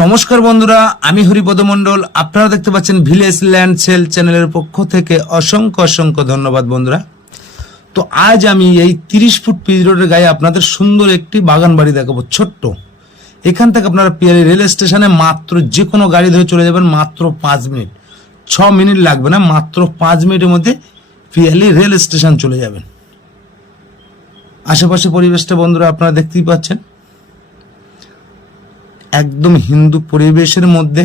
নমস্কার বন্ধুরা, আমি হরিপদ মণ্ডল। আপনারা দেখতে পাচ্ছেন ভিলেজ ল্যান্ড সেল চ্যানেলের পক্ষ থেকে অসংখ্য অসংখ্য ধন্যবাদ বন্ধুরা। তো আজ আমি এই 30 ফুট পিচ রোডের গায়ে আপনাদের সুন্দর একটি বাগান বাড়ি দেখাবো, ছোট্ট। এখান থেকে আপনারা পিয়ালি রেল স্টেশনে মাত্র যে কোনো গাড়ি ধরে চলে যাবেন, মাত্র 5 মিনিট, 6 মিনিট লাগবে না, মাত্র 5 মিনিটের মধ্যে পিয়ালি রেল স্টেশন চলে যাবেন। আশেপাশে পরিবেশটা বন্ধুরা আপনারা দেখতেই পাচ্ছেন, একদম হিন্দু পরিবেশের মধ্যে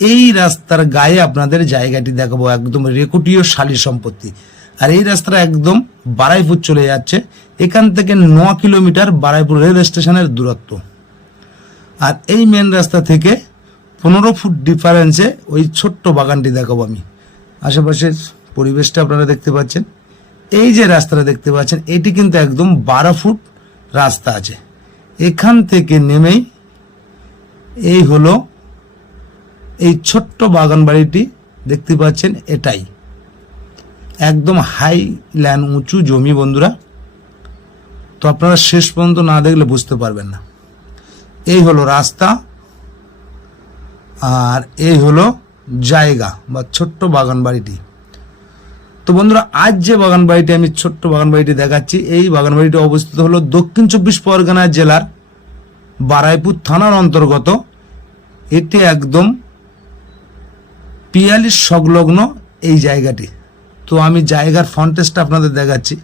এই রাস্তার গায়ে আপনাদের জায়গাটি দেখাবো, একদম রেকর্ডীয় শালী সম্পত্তি। আর এই রাস্তাটা একদম বারাইপুর চলে যাচ্ছে, এখান থেকে 9 কিলোমিটার বারাইপুর রেল স্টেশনের দূরত্ব। আর এই মেন রাস্তা থেকে 15 ফুট ডিফারেন্সে ওই ছোট্ট বাগানটি দেখাবো আমি। আশেপাশের পরিবেশটা আপনারা দেখতে পাচ্ছেন, এই যে রাস্তাটা দেখতে পাচ্ছেন এটি কিন্তু একদম 12 ফুট রাস্তা আছে। এখান থেকে নেমেই এই হলো এই ছোট্ট বাগান বাড়িটি দেখতে পাচ্ছেন, এটাই একদম হাই ল্যান্ড, উঁচু জমি বন্ধুরা। তো আপনারা শেষ পর্যন্ত না দেখলে বুঝতে পারবেন না। এই হলো রাস্তা আর এই হলো জায়গা বা ছোট্ট বাগান বাড়িটি। তো বন্ধুরা, আজ যে বাগান বাড়িটি আমি ছোট্ট বাগান বাড়িটি দেখাচ্ছি, এই বাগান বাড়িটি অবস্থিত হলো দক্ষিণ 24 পরগনা জেলার বারাইপুর থানার অন্তর্গত। এটি একদম পিয়ালির সংলগ্ন এই জায়গাটি। তো আমি জায়গার ফন্টেজটা আপনাদের দেখাচ্ছি।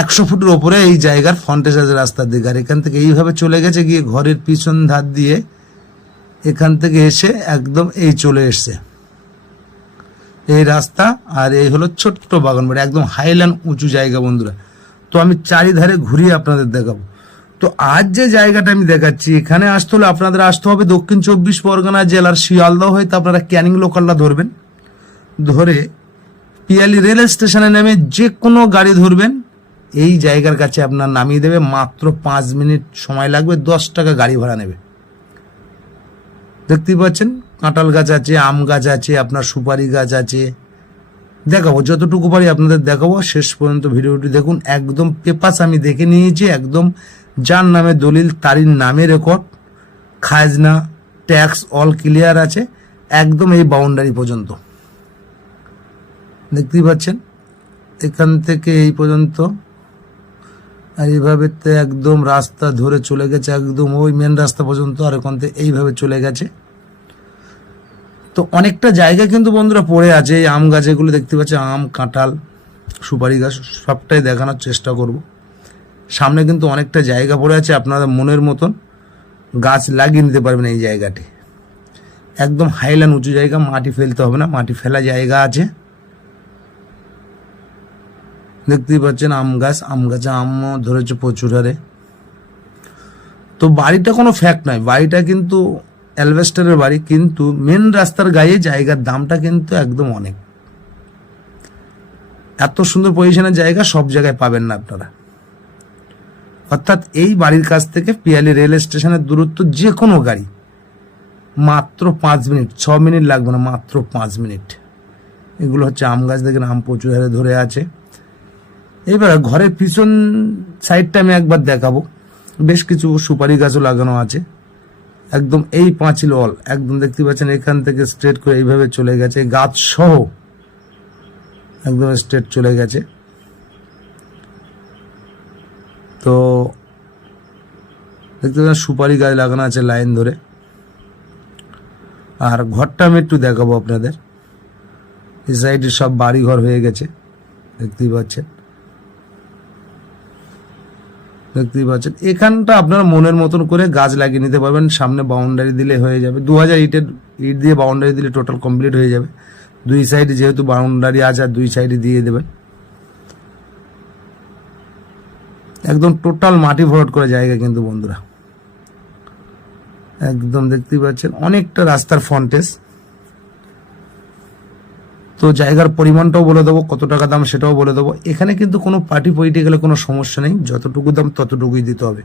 100 ফুটের ওপরে এই জায়গার ফন্টেজ আছে রাস্তার দিকে। আর এখান থেকে এইভাবে চলে গেছে গিয়ে ঘরের পিছন ধার দিয়ে, এখান থেকে এসে একদম এই চলে এসছে এই রাস্তা। আর এই হলো ছোট্ট বাগান বাড়ি, একদম হাইল্যান্ড উঁচু জায়গা বন্ধুরা। তো আমি চারিধারে ঘুরিয়ে আপনাদের দেখাবো। তো আজ যে জায়গাটা আমি দেখাচ্ছি, এখানে আসতে হলে আপনাদের আসতে হবে দক্ষিণ 24 পরগনা জেলার শিয়ালদহ হইতে আপনারা ক্যানিং লোকালটা ধরবেন। ধরে পিয়ালি রেল স্টেশনে নেমে যে কোনো গাড়ি ধরবেন, এই জায়গার কাছে আপনার নামিয়ে দেবে। মাত্র 5 মিনিট সময় লাগবে, 10 টাকা গাড়ি ভাড়া নেবে। দেখতেই পাচ্ছেন কাঁঠাল গাছ আছে, আম গাছ আছে, আপনার সুপারি গাছ আছে। দেখাবো যতটুকু পারি আপনাদের দেখাবো, শেষ পর্যন্ত ভিডিওটি দেখুন। একদম পেপাস আমি দেখে নিয়েছি, একদম যার নামে দলিল তারই নামে রেকর্ড, খাজনা ট্যাক্স অল ক্লিয়ার আছে, একদম এই বাউন্ডারি পর্যন্ত। দেখতেই পাচ্ছেন এখান থেকে এই পর্যন্ত। আর এইভাবে একদম রাস্তা ধরে চলে গেছে একদম ওই মেন রাস্তা পর্যন্ত। আর ওখান থেকে এইভাবে চলে গেছে। তো অনেকটা জায়গা কিন্তু বন্ধুরা পড়ে আছে। এই আম গাছ এগুলো দেখতে পাচ্ছি, আম কাঁঠাল সুপারি গাছ সবটাই দেখানোর চেষ্টা করব। সামনে কিন্তু অনেকটা জায়গা পড়ে আছে, আপনারা মনের মতন গাছ লাগিয়ে নিতে পারবেন এই জায়গাটি। একদম হাইল্যান্ড উঁচু জায়গা, মাটি ফেলতে হবে না, মাটি ফেলা জায়গা আছে। দেখতেই পাচ্ছেন আম গাছে আমও ধরেছে প্রচুর হারে। তো বাড়িটা কোনো ফ্যাক্ট নয়, বাড়িটা কিন্তু অ্যালবেস্টারের বাড়ি, কিন্তু মেন রাস্তার গায়ে জায়গার দামটা কিন্তু একদম অনেক। এত সুন্দর পজিশনের জায়গা সব জায়গায় পাবেন না আপনারা। অর্থাৎ এই বাড়ির কাছ থেকে পিয়ালি রেল স্টেশনের দূরত্ব যে কোনো গাড়ি মাত্র 5 মিনিট, 6 মিনিট লাগবে না, মাত্র 5 মিনিট। এগুলো হচ্ছে আম গাছ, দেখেন আম প্রচুর হারে ধরে আছে। এবার ঘরের পিছন সাইডটা আমি একবার দেখাবো, বেশ কিছু সুপারি গাছও লাগানো আছে। একদম এই পাঁচিল অল একদম দেখতে পাচ্ছেন, এখান থেকে স্ট্রেট করে এইভাবে চলে গেছে, গাছ সহ একদম স্ট্রেট চলে গেছে। তো দেখতে পাচ্ছেন সুপারি গাছ লাগানো আছে লাইন ধরে। আর ঘরটা আমি একটু দেখাবো আপনাদের। এই সাইডে সব বাড়ি ঘর হয়ে গেছে, দেখতেই পাচ্ছেন। এখানটা আপনারা মনের মতন করে গাছ লাগিয়ে নিতে পারবেন। সামনে বাউন্ডারি দিলে হয়ে যাবে, 2000 ইট দিয়ে বাউন্ডারি দিলে টোটাল কমপ্লিট হয়ে যাবে। দুই সাইডে যেহেতু বাউন্ডারি আছে, আর দুই সাইডে দিয়ে দেবেন। একদম টোটাল মাটি ভরাট করা জায়গা কিন্তু বন্ধুরা, একদম দেখতেই পাচ্ছেন অনেকটা রাস্তার ফ্রন্টেজ। তো জায়গার পরিমাণটাও বলে দেবো, কত টাকা দাম সেটাও বলে দেবো। এখানে কিন্তু কোনো পার্টি পইটে গেলে কোনো সমস্যা নেই, যতটুকু দাম ততটুকুই দিতে হবে।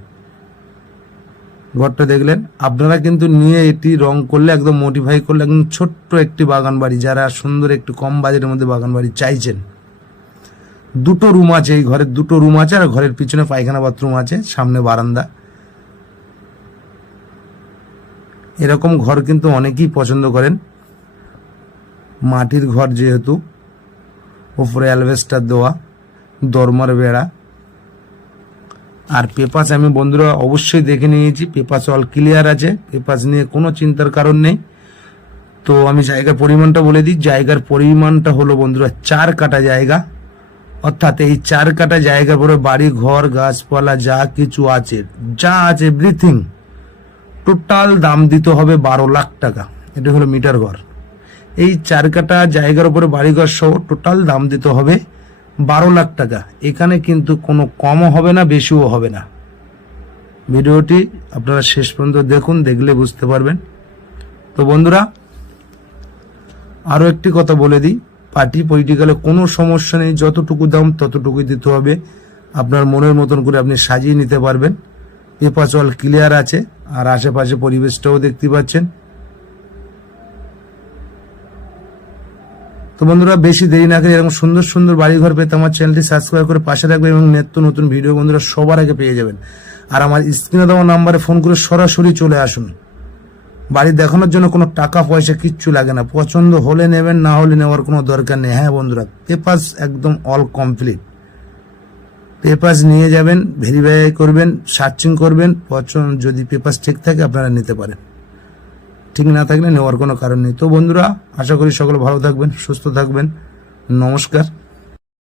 ঘরটা দেখলেন আপনারা, কিন্তু নিয়ে এটি রং করলে একদম মডিফাই করলে একদম ছোট্ট একটি বাগান বাড়ি, যারা সুন্দর একটু কম বাজেটের মধ্যে বাগান বাড়ি চাইছেন। 2টো রুম আছে, এই ঘরের 2টো রুম আছে, আর ঘরের পিছনে পায়খানা বাথরুম আছে, সামনে বারান্দা। এরকম ঘর কিন্তু অনেকেই পছন্দ করেন, মাটির ঘর যেহেতু, উপরে অ্যালবেস্টার দেওয়া, দরমার বেড়া। আর পেপাস আমি বন্ধুরা অবশ্যই দেখে নিয়েছি, পেপাস অল ক্লিয়ার আছে, পেপাস নিয়ে কোনো চিন্তার কারণ নেই। তো আমি জায়গার পরিমাণটা বলে দিই, জায়গার পরিমাণটা হলো বন্ধুরা 4 কাঠা জায়গা, অর্থাৎ এই 4 কাঠা জায়গার পরে বাড়ি ঘর গাছপালা যা কিছু আছে, যা আছে এভরিথিং টোটাল দাম দিতে হবে 12 লাখ টাকা। এটা হলো মিটার ঘর। এই 4 কাঠা জায়গার উপরে বাড়িঘর সহ টোটাল দাম দিতে হবে 12 লাখ টাকা। এখানে কিন্তু কোনো কমও হবে না, বেশিও হবে না। ভিডিওটি আপনারা শেষ পর্যন্ত দেখুন, দেখলে বুঝতে পারবেন। তো বন্ধুরা আরও একটি কথা বলে দিই, পার্টি পলিটিক্যালে কোনো সমস্যা নেই, যতটুকু দাম ততটুকুই দিতে হবে। আপনার মনের মতন করে আপনি সাজিয়ে নিতে পারবেন। পেপার অল ক্লিয়ার আছে, আর আশেপাশে পরিবেশটাও দেখতে পাচ্ছেন। তো বন্ধুরা বেশি দেরি না করে এরকম সুন্দর সুন্দর বাড়িঘর পেতে আমার চ্যানেলটি সাবস্ক্রাইব করে পাশে রাখবেন এবং নিত্য নতুন ভিডিও বন্ধুরা সবার আগে পেয়ে যাবেন। আর আমার স্ক্রিনে দেওয়া নাম্বারে ফোন করে সরাসরি চলে আসুন। বাড়ি দেখানোর জন্য কোনো টাকা পয়সা কিচ্ছু লাগে না, পছন্দ হলে নেবেন, না হলে নেওয়ার কোনো দরকার নেই। হ্যাঁ বন্ধুরা, পেপারস একদম অল কমপ্লিট, পেপারস নিয়ে যাবেন, ভেরিফাই করবেন, সার্চিং করবেন, পছন্দ যদি পেপারস ঠিক থাকে আপনারা নিতে পারেন, ঠিক না থাকলে নেওয়ার কোনো কারণ নেই। তো বন্ধুরা আশা করি সকলে ভালো থাকবেন, সুস্থ থাকবেন। নমস্কার।